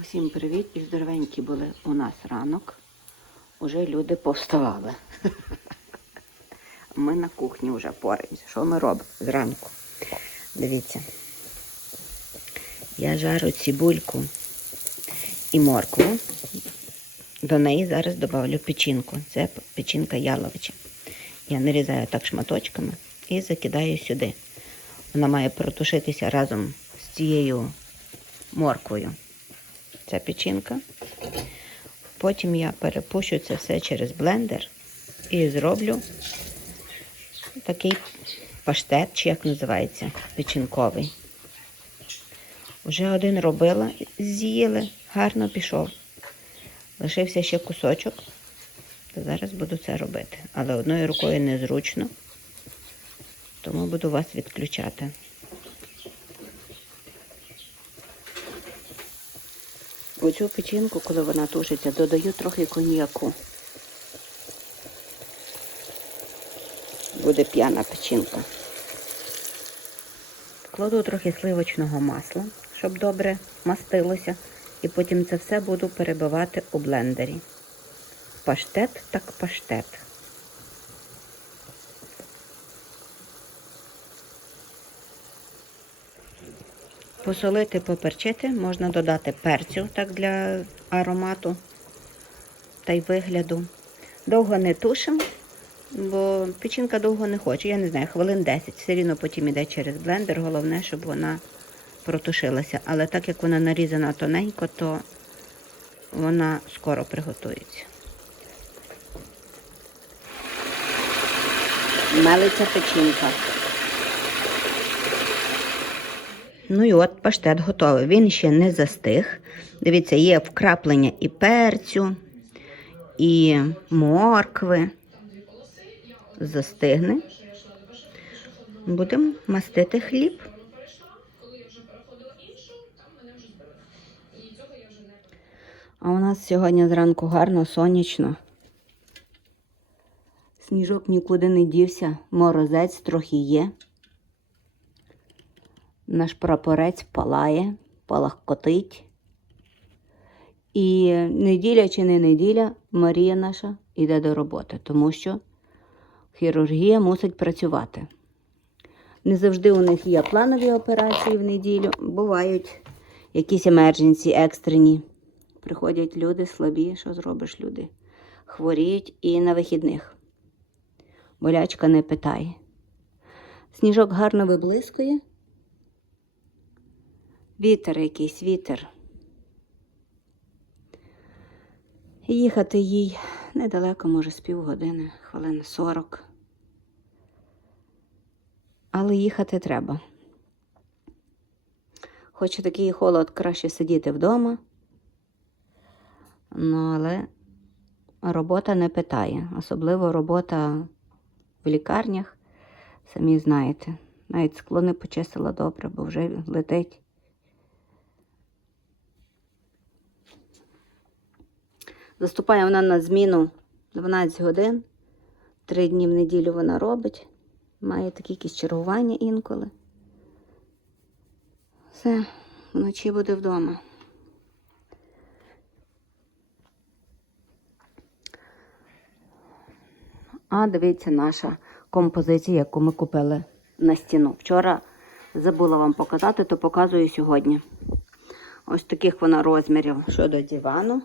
Усім привіт і здоровенькі були у нас ранок. Уже люди повставали. Ми на кухні вже пораємося. Що ми робимо зранку? Дивіться. Я жару цибульку і моркву. До неї зараз додавлю печінку. Це печінка яловича. Я нарізаю так шматочками і закидаю сюди. Вона має протушитися разом з цією морквою. Це печінка. Потім я перепущу це все через блендер і зроблю такий паштет, чи як називається, печінковий. Уже один робила, з'їли, гарно пішов. Лишився ще кусочок. Зараз буду це робити. Але одною рукою незручно, тому буду вас відключати. Цю печінку, коли вона тушиться, додаю трохи коньяку. Буде п'яна печінка. Кладу трохи сливочного масла, щоб добре мастилося. І потім це все буду перебивати у блендері. Паштет так паштет. Посолити, поперчити, можна додати перцю так для аромату та й вигляду. Довго не тушимо, бо печінка довго не хоче. Я не знаю, хвилин 10. Все рівно потім йде через блендер. Головне, щоб вона протушилася. Але так як вона нарізана тоненько, то вона скоро приготується. Мелиться печінка. Ну і от паштет готовий. Він ще не застиг. Дивіться, є вкраплення і перцю, і моркви. Застигне. Будемо мастити хліб. А у нас сьогодні зранку гарно, сонячно. Сніжок нікуди не дівся, морозець трохи є. Наш прапорець палає, палахкотить. І неділя чи не неділя, Марія наша йде до роботи, тому що хірургія мусить працювати. Не завжди у них є планові операції в неділю, бувають якісь емердженці екстрені. Приходять люди слабі, що зробиш люди? Хворіють і на вихідних. Болячка не питає. Сніжок гарно виблискує. Вітер якийсь, вітер. Їхати їй недалеко, може, з півгодини, хвилин 40. Але їхати треба. Хоч і такий холод, краще сидіти вдома. Ну, але робота не питає. Особливо робота в лікарнях, самі знаєте. Навіть скло не почистила добре, бо вже летить. Заступає вона на зміну 12 годин. Три дні в неділю вона робить. Має такі якісь чергування інколи. Все, вночі буде вдома. А дивіться наша композиція, яку ми купили на стіну. Вчора забула вам показати, то показую сьогодні. Ось таких вона розмірів щодо дивану.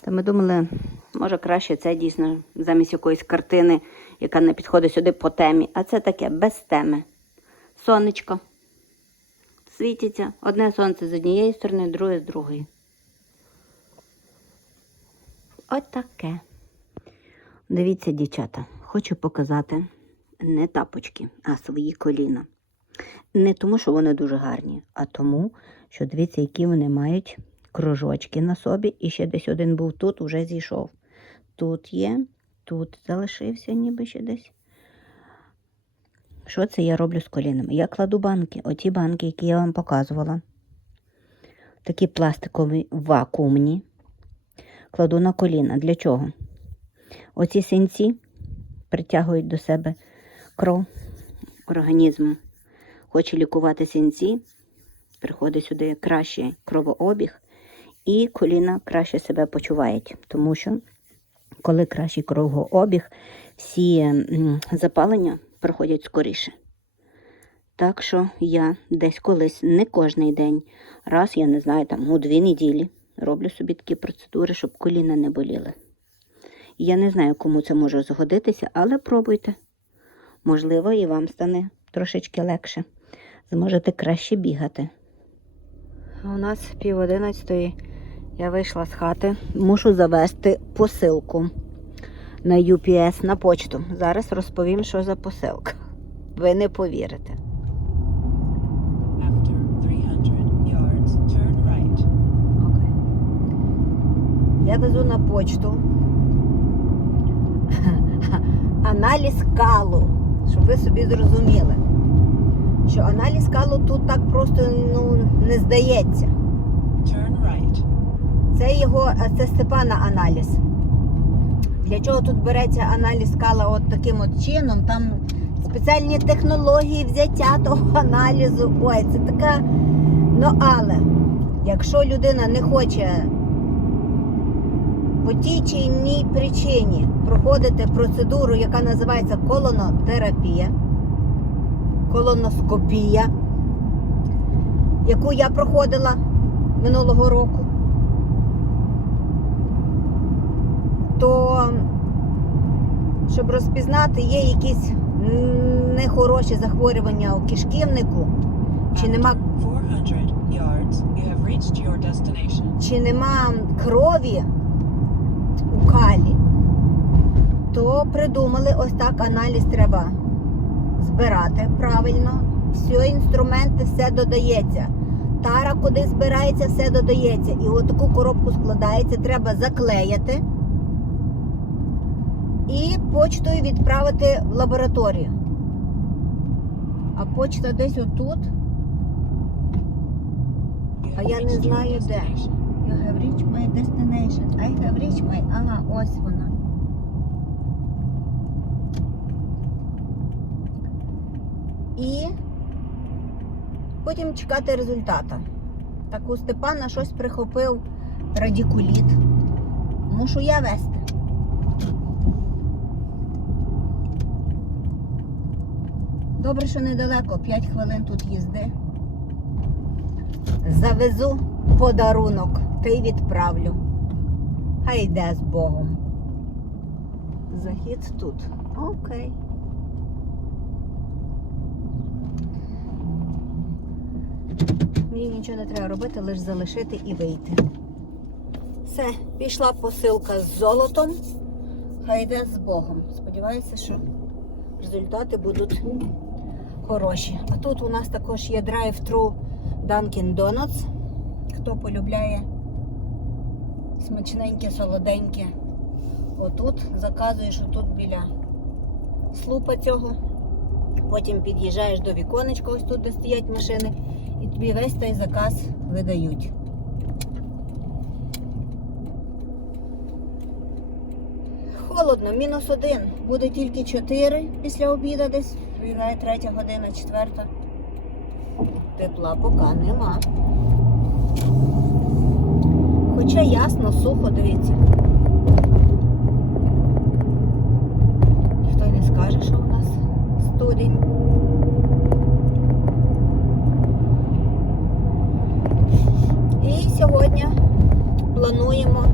Та ми думали, може краще це дійсно замість якоїсь картини, яка не підходить сюди по темі. А це таке без теми. Сонечко. Світиться. Одне сонце з однієї сторони, друге з другої. Отаке. Дивіться, дівчата, хочу показати не тапочки, а свої коліна. Не тому, що вони дуже гарні, а тому, що дивіться, які вони мають кружочки на собі. І ще десь один був тут, вже зійшов. Тут є, тут залишився, ніби ще десь. Що це я роблю з колінами? Я кладу банки, оті банки, які я вам показувала. Такі пластикові вакуумні. Кладу на коліна. Для чого? Оці синці притягують до себе кров організму. Хоче лікувати синці, приходить сюди кращий кровообіг і коліна краще себе почувають, тому що коли кращий кровообіг, всі запалення проходять скоріше. Так що я десь колись, не кожний день, раз, я не знаю, там у дві неділі роблю собі такі процедури, щоб коліна не боліли. Я не знаю, кому це може згодитися, але пробуйте. Можливо, і вам стане трошечки легше. Зможете краще бігати. У нас пів одинадцятої. Я вийшла з хати. Мушу завести посилку на UPS на почту. Зараз розповім, що за посилка. Ви не повірите. Yards, right. Окей. Я везу на почту аналіз калу, щоб ви собі зрозуміли, що аналіз калу тут так просто ну, не здається. Turn right. Це його, це Степана аналіз. Для чого тут береться аналіз кала от таким от чином? Там спеціальні технології взяття того аналізу. Ой, це така. Ну але, якщо людина не хоче по тій чи іній причині проходити процедуру, яка називається колонотерапія, колоноскопія, яку я проходила минулого року, то щоб розпізнати, є якісь нехороші захворювання у кишківнику, чи нема, After 400 yards, you have reached your destination. чи нема крові у калі, то придумали ось так аналіз треба збирати правильно. Всі інструменти, все додається. Тара, куди збирається, все додається. І от таку коробку складається, треба заклеїти і почтою відправити в лабораторію. А почта десь отут. А я не знаю, де. You have reached my destination. I have reached my... Ага, ось вона. І потім чекати результата. Так у Степана щось прихопив радікуліт. Мушу я вести. Добре, що недалеко, 5 хвилин тут їзди. Завезу подарунок та й відправлю. Хай йде з Богом. Захід тут. Окей. Мені нічого не треба робити, лише залишити і вийти. Все, пішла посилка з золотом. Хай йде з Богом. Сподіваюся, що результати будуть хороші. А тут у нас також є драйв-тру Dunkin' Donuts. Хто полюбляє смачненьке, солоденьке. Отут заказуєш отут біля слупа цього. Потім під'їжджаєш до віконечка, ось тут, де стоять машини, і тобі весь той заказ видають. Холодно, мінус один. Буде тільки 4 після обіду десь. Виграє третя година, четверта. Тепла поки нема. Хоча ясно, сухо, дивіться. Ніхто не скаже, що у нас студень. І сьогодні плануємо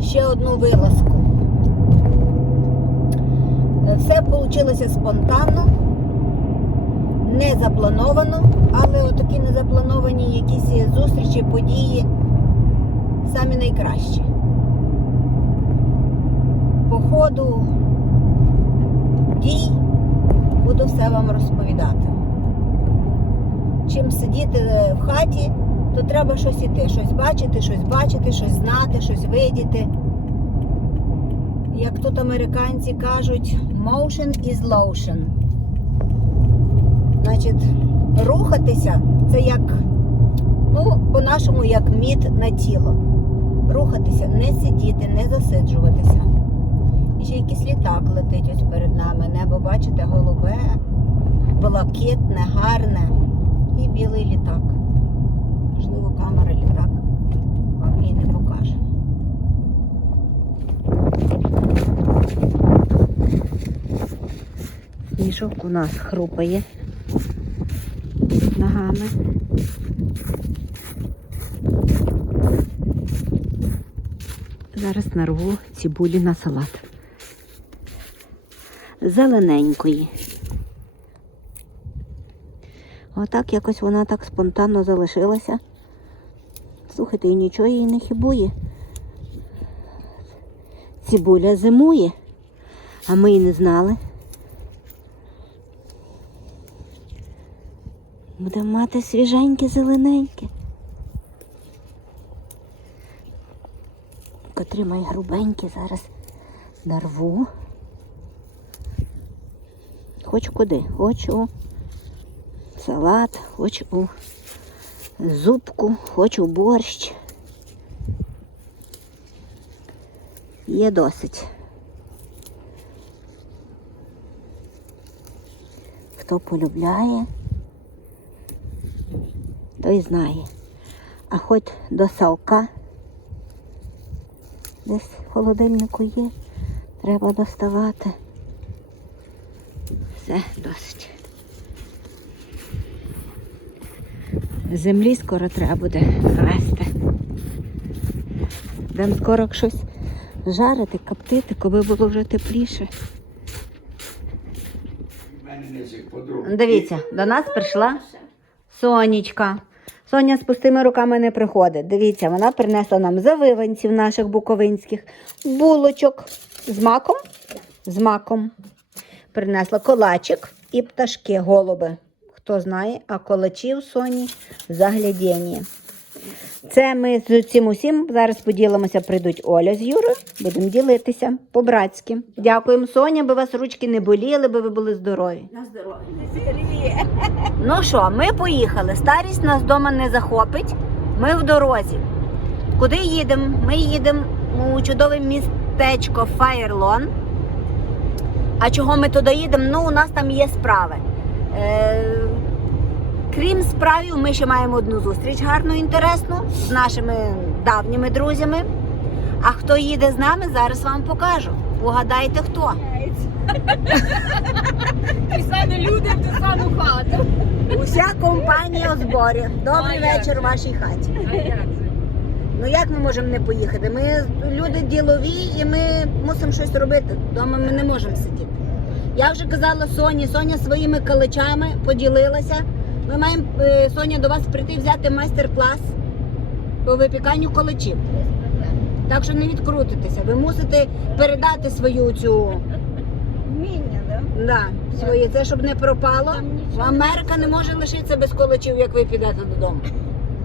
ще одну вилазку. Все вийшло спонтанно, не заплановано, але отакі незаплановані якісь зустрічі, події самі найкращі. По ходу дій буду все вам розповідати. Чим сидіти в хаті, то треба щось іти, щось бачити, щось бачити, щось знати, щось видіти. Як тут американці кажуть, Motion is lotion. Значить, рухатися це як, ну, по-нашому, як мід на тіло. Рухатися, не сидіти, не засиджуватися. І ще якийсь літак летить ось перед нами. Небо, бачите, голубе, блакитне, гарне і білий літак. Можливо, камера літак вам її не покаже. Мішок у нас хрупає ногами. Зараз нарву цибулі на салат. Зелененької. Отак якось вона так спонтанно залишилася. Слухайте, і нічого їй не хибує. Цибуля зимує, а ми й не знали. Будемо мати свіженьке, зелененьке. Котрі мої грубенькі зараз нарву. Хочу куди? Хочу у салат, хочу у зубку, хочу в борщ. Є досить. Хто полюбляє, той знає. А хоч до салка десь в холодильнику є, треба доставати. Все, досить. Землі скоро треба буде вести. Будемо скоро щось жарити, коптити, коли було вже тепліше. Дивіться, до нас прийшла Сонечка. Соня з пустими руками не приходить. Дивіться, вона принесла нам завиванців наших буковинських, булочок з маком. З маком. Принесла колачик і пташки, голуби. Хто знає, а колачі у Соні заглядіння. Це ми з цим усім зараз поділимося, прийдуть Оля з Юрою, будемо ділитися по-братськи. Дякуємо, Соня, би вас ручки не боліли, би ви були здорові. На здоров'я. Ну що, ми поїхали. Старість нас вдома не захопить. Ми в дорозі. Куди їдемо? Ми їдемо у чудове містечко Фаєрлон. А чого ми туди їдемо? Ну, у нас там є справи. Е, крім справів, ми ще маємо одну зустріч гарну, інтересну з нашими давніми друзями. А хто їде з нами, зараз вам покажу. Угадайте хто. Ті самі люди в ту саму хату. Уся компанія у зборі. Добрий вечір у вашій хаті. Ну як ми можемо не поїхати? Ми люди ділові і ми мусимо щось робити. Дома ми не можемо сидіти. Я вже казала Соні, Соня своїми каличами поділилася. Ми маємо е, Соня до вас прийти взяти майстер-клас по випіканню калачів. Так що не відкрутитеся. Ви мусите передати свою цю Вміння, да? да, своє, це щоб не пропало. Америка не може лишитися без колачів, як ви підете додому.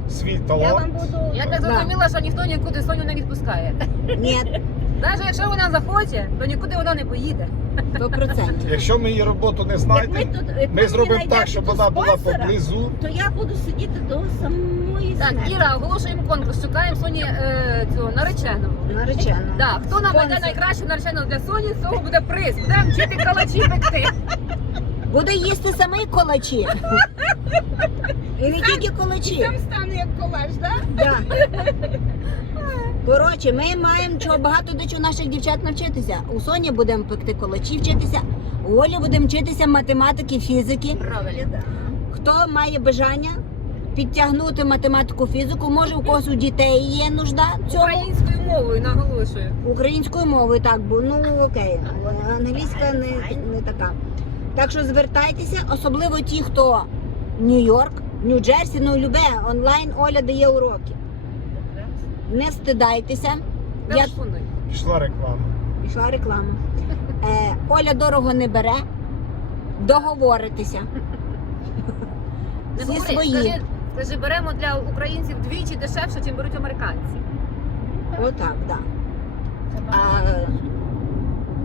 свій талант. Я так зрозуміла, що ніхто нікуди Соню не відпускає. Ні, Навіть якщо вона захоче, то нікуди вона не поїде. 100%. Якщо ми її роботу не Як ми знайдемо, тут, як ми зробимо так, щоб вона була спонсора, поблизу. То я буду сидіти до самої Так, смерті. Іра, оголошуємо конкурс. Шукаємо Соні е, цього наречену. Наречено. Так, хто нам знайде найкращу наречену для Соні, з цього буде приз. Будемо вчити калачі пекти. Буде їсти самі колачі. І не тільки колачі. Там стане як колаж, так? Да. Коротше, ми маємо чого багато до чого наших дівчат навчитися. У Соні будемо пекти колачі вчитися, у Олі будемо вчитися математики, фізики. Правильно. Хто має бажання підтягнути математику, фізику, може у когось у дітей є нужда цьому. Українською мовою наголошую. Українською мовою так, бо ну окей, англійська не, не така. Так що звертайтеся, особливо ті, хто Нью-Йорк, Нью-Джерсі, ну любе онлайн Оля дає уроки. Не встидайтеся. Я Телефонуй. Пішла реклама. пішла реклама. Е, Оля дорого не бере, договоритися. Не Всі говори, свої. Скажи, скажи, беремо для українців двічі дешевше, ніж беруть американці. Отак, так. Да. А,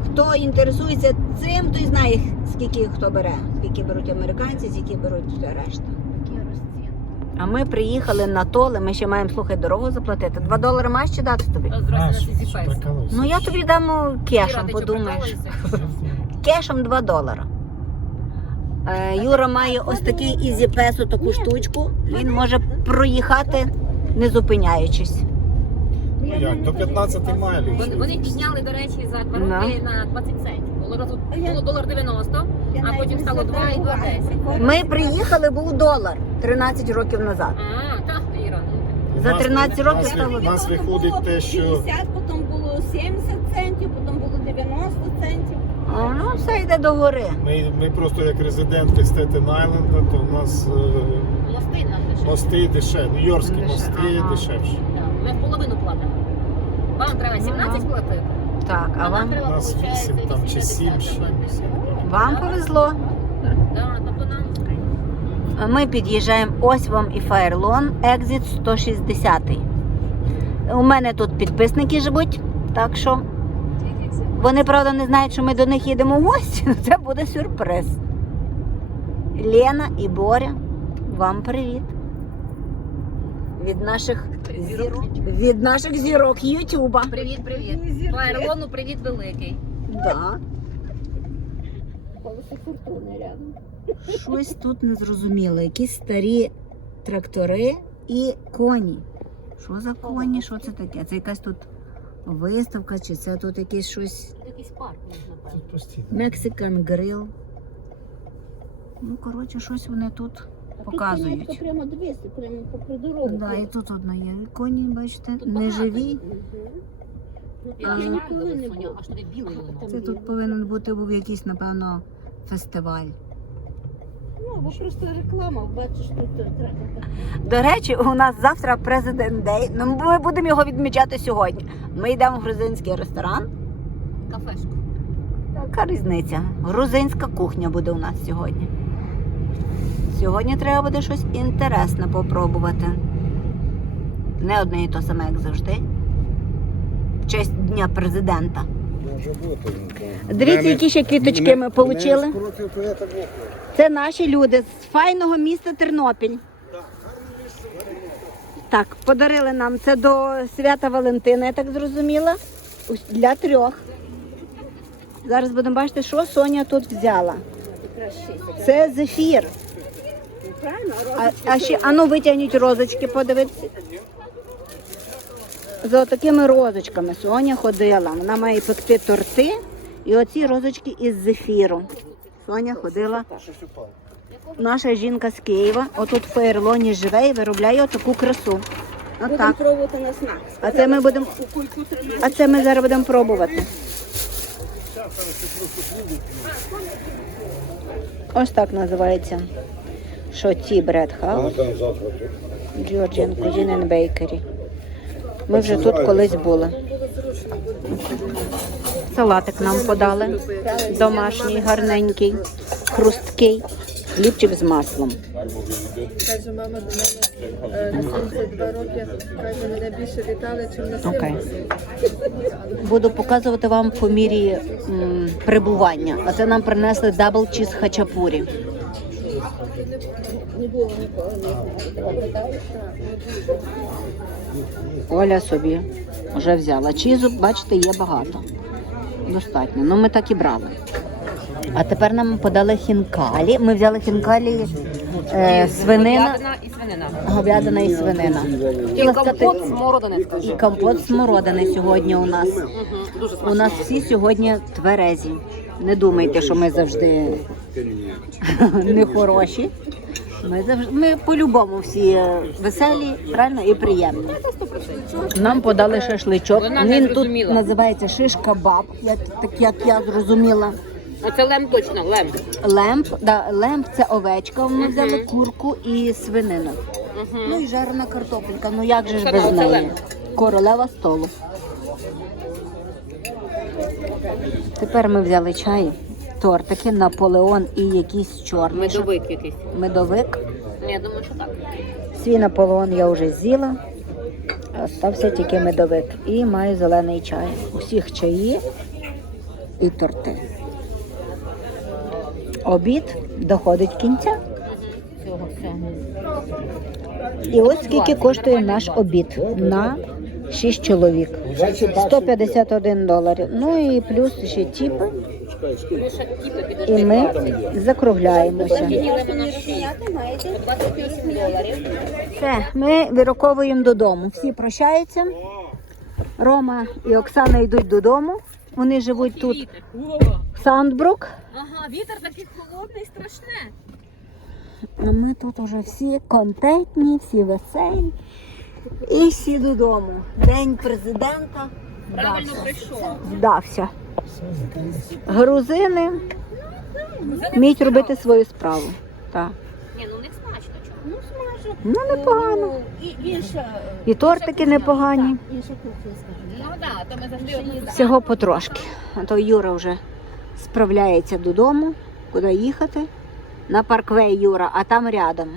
хто інтересується цим, той знає, скільки хто бере, скільки беруть американці, скільки беруть решта. А ми приїхали на толе, ми ще маємо слухай дорогу заплатити. Два долари маєш чи дати тобі? Ну я тобі дам кешем, подумаєш. Кешем 2 долара. Е, Юра має ось такий ізіпесу, таку штучку. Він може проїхати, не зупиняючись. Ну як, до 15 майлів. Вони, вони підняли, до речі, за два роки на 20 центів. Було, роз- було долар 90, А потім стало 2 і 2,10. Ми приїхали, був долар 13 років назад. А, так, Іра. ну, За 13 років нас, стало. нас виходить те, що 50, потім було 70 центів, потім було 90 центів. А, ну, все йде до гори. ми, ми просто як резиденти Стетен Айленда, то у нас е, Мости нам лише. мости дешевші, нью-йоркські Дешев- мости ага. дешевші. Ми в половину платимо. Вам треба 17 платити, Так, а а нам вам, треба, У нас виходить, 8 там, чи 7 80 ще. платити. Вам повезло. Ми під'їжджаємо, ось вам і Фаєрлон, екзит 160. У мене тут підписники живуть, так що вони, правда, не знають, що ми до них їдемо в гості. але Це буде сюрприз. Лена і Боря, вам привіт. Від наших зірок, від наших зірок Ютуба. Привіт, привіт. Фаєрлону привіт великий. Да. Колесо фортуни рядом. Щось тут незрозуміло. Якісь старі трактори і коні. Що за коні? Що це таке? Це якась тут виставка, чи це тут якесь щось Якийсь парк, напевно. Тут постійно. Mexican Grill. Ну, коротше, щось вони тут показують. Тут прямо дивися, прямо попри дорогу. Да, і тут одно є. Коні, бачите, Тут не багато. живі. Я ніколи не. Це тут повинен бути був якийсь, напевно, фестиваль. Ну, бо просто реклама, бачиш, тут треба. До речі, у нас завтра президент дей. Ну, ми будемо його відмічати сьогодні. Ми йдемо в грузинський ресторан. Кафешку. Яка різниця? Грузинська кухня буде у нас сьогодні. Сьогодні треба буде щось інтересне попробувати. Не одне і то саме, як завжди. Честь Дня президента. Дивіться, які ще квіточки ми отримали. Це наші люди з файного міста Тернопіль. Так, подарили нам це до свята Валентина, я так зрозуміла. Для трьох. Зараз будемо бачити, що Соня тут взяла. Це зефір. А, а ще ану витягніть розочки, подивіться. За такими розочками Соня ходила. Вона має пекти торти і оці розочки із зефіру. Соня ходила. Наша жінка з Києва, отут в Фейерлоні живе і виробляє таку красу. Будемо Отак. пробувати на смак. А це ми будемо. А це ми зараз будемо пробувати. Ось так називається. Шоті Бред Хаус. Cuisine and Bakery. Ми вже тут колись були. Салатик нам подали. Домашній, гарненький, хрусткий. Хлібчик з маслом. Каже, мама до мене е, 72 роки, каже, мене більше вітали, чим на Окей. Буду показувати вам по мірі м, прибування. А це нам принесли дабл чіз хачапурі. Оля собі вже взяла. Чізу, бачите, є багато. Достатньо. Ну ми так і брали. А тепер нам подали хінкалі. Ми взяли хінкалі е, свинина, Говядина і свинина. говядина і свинина. І компот смородини, і компот смородини сьогодні у нас. Дуже У смачно. нас всі сьогодні тверезі. Не думайте, що ми завжди не хороші. Ми завжди ми по-любому всі веселі, правильно і приємні. Нам подали шашличок. Вона не Він тут зрозуміла. називається шиш кабаб, як, так як я зрозуміла. Оце лем точно, лем. Лемп, да, лемп це овечка. Ми взяли курку і свинину. Ну і жарена картопелька. Ну як же ж Це без неї? лемп. Королева столу. Тепер ми взяли чай, тортики, Наполеон і якийсь чорний. Медовик якийсь. Медовик. Ну, Я думаю, що так. Свій Наполеон я вже з'їла. Остався тільки медовик. І маю зелений чай. Усіх чаї і торти. Обід доходить кінця. І ось скільки коштує наш обід на 6 чоловік. 151 доларів. Ну і плюс ще тіпи. І ми закругляємося. Ділимо на 6. 28 доларів. Все, ми вироковуємо додому. Всі прощаються. Рома і Оксана йдуть додому. Вони живуть тут в Саундбрук. Ага, вітер такий холодний, страшне. А ми тут уже всі контентні, всі веселі. І всі додому. День президента Правильно прийшов. вдався. Грузини вміють робити свою справу. Так. Ні, ну не смачно чому. Ну, смажу. Ну, непогано. І інша І тортики непогані. інша кухня, скажімо. Ну так, то ми завжди Всього потрошки. А то Юра вже справляється додому, куди їхати. На парквей Юра, а там рядом.